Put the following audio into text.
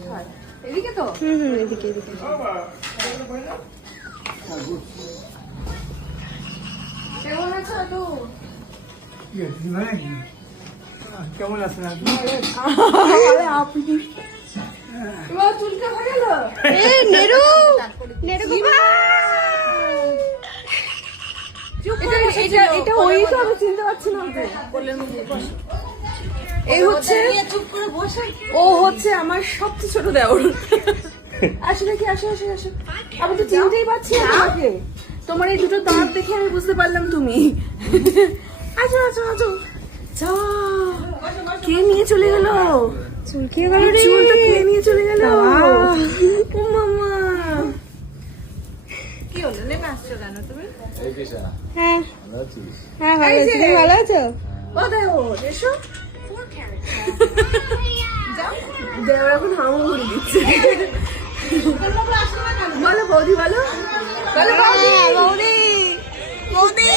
কোথায়? এদিকে তো? এদিকে এদিকে। কেমন আছো তো? কেমন আছেন আপনি? আরে আপনি তোমার চুলটা হয়ে গেল? নেরু বাবা। এটা ওই তো আমি চিনতে পারছি না ওকে। এই হচ্ছে চুপ করে বসে ও হচ্ছে আমার সবচেয়ে ছোট দেওর। আসো দেখি, আসো আসো আসো। আমি তো চিনতেই পারছি না তোমাকে। তোমার এই দুটো দাঁত দেখে আমি বুঝতে পারলাম তুমি। আসো আসো আসো। যা, কে নিয়ে চলে গেল? চুলকিয়ে গেল রে। চুলটা কে নিয়ে চলে গেল? ও মামা, কি হলো? নেমে আসছো কেন তুমি? হ্যাঁ হ্যাঁ ভালো আছি। তুমি ভালো আছো? ও দেওর এসো। দেওর এখন হামাগুড়ি দিচ্ছে। বলো বৌদি, বলো বলো বৌদি। বৌদি বৌদি